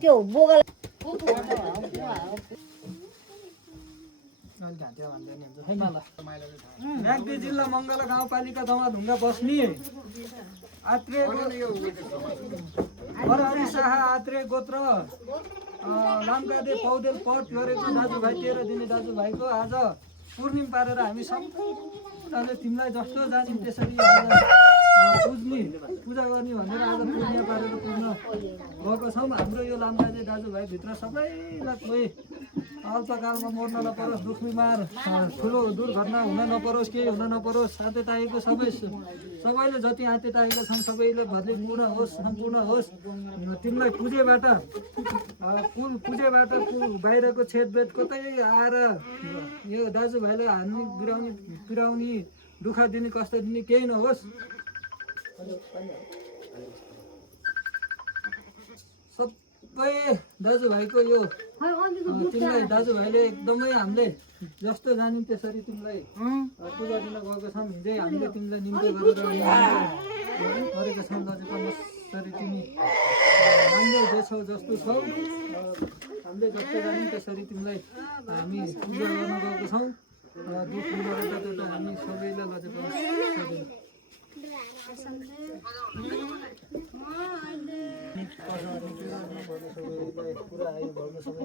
त्यो बोगल म्याग्दी जिल्ला मङ्गला गाउँपालिका दमाढुङ्गा बस्ने आत्रे हरहरि शाह आत्रे गोत्र लामगादे पौडेल पट गरेको दाजुभाइ 13 दिने दाजुभाइको आज पूर्णिम पारेर हामी सम्पूर्णले तिमीलाई जस्तो जानिम त्यसरी आज पुज्ने पूजा गर्ने भनेर आज पूर्णिमा पारेर पुग्न गएको छौँ। हाम्रो यो लामगादे दाजुभाइभित्र सबैलाई कोही अल्पकालमा मर्न नपरोस्, दुख बिमार ठुलो दुर्घटना हुन नपरोस्, केही हुन नपरोस्। आँतेताएको सबैले जति आँतेताएको छन् सबैले भरले पूर्ण होस्, सम्पूर्ण होस्। तिमीलाई पुजेबाट बाहिरको छेदबेद कतै आएर यो दाजुभाइलाई हान्ने बिराउने दुःख दिने कष्ट दिने केही नहोस्। सबै दाजुभाइको यो तिमीलाई दाजुभाइले एकदमै हामीले जस्तो जानिम त्यसरी तिमीलाई पूजा दिन गएको छौँ। हिजै हामीले तिमीलाई निम्तो गरेको छौँ। दाजु कसरी तिमी हामीले जे छौ जस्तो छौ हामीले जस्तो जानिम त्यसरी तिमीलाई हामी पूजा गर्न गएको छौँ। दुःख बिमारबाट हामी सबैलाई लजेको पुरा आयो घरको सबै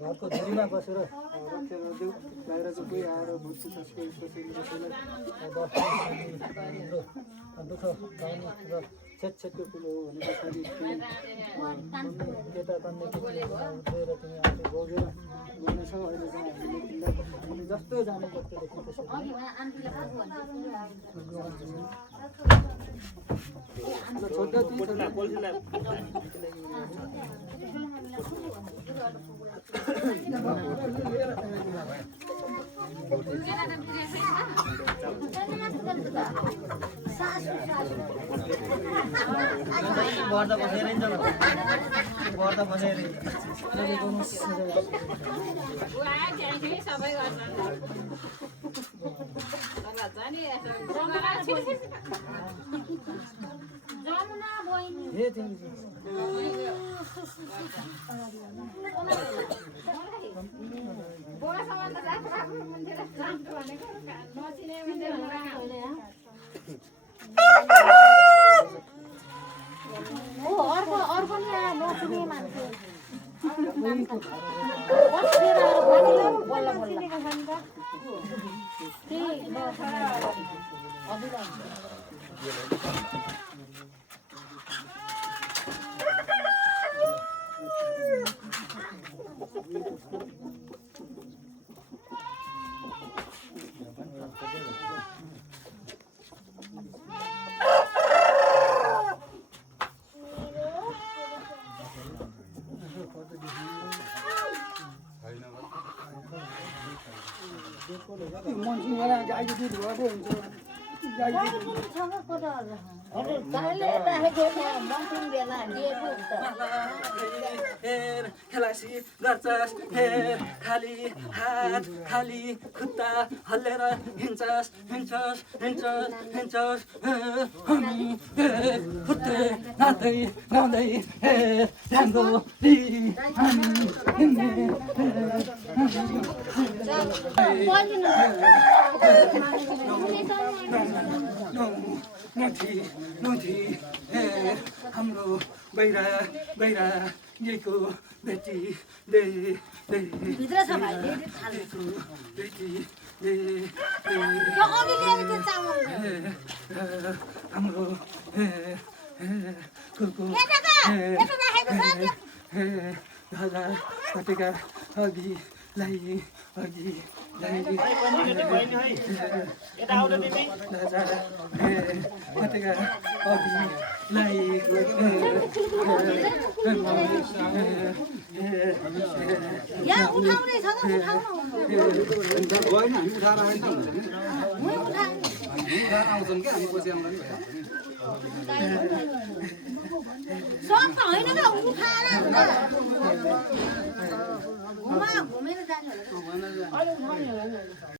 घरको धुरीमा बसेर रक्षादेऊ बाहिरको कोही आएर भुट्छु कसैलाई दुःख पाउने र छेदछेदको कुरो हो भने पछाडि केटा कन्या उठेर तिमी आफै भोगेर गर्नेछौ। अहिले चाहिँ हामीले जस्तो जाने जस्तो देखि त्यसरी खलासी गर्छस् हेर खाली हात खाली खुट्टा हल्लेर हिँड्छस् हामी फुट्दै नाच्दै गाउँदै हेर ध्यानको नथी हेर हाम्रो बैरा यहीको बेटी दे हाम्रो दादा कटेका अघि दादा कटेका अघि यहाँ उठाउने छ त उठाउनु गएन हामी उठाएर आएन आउँछन् क्या हामी पछि आउँदैन सक्क होइन त उठाएर घुमेर जान्छ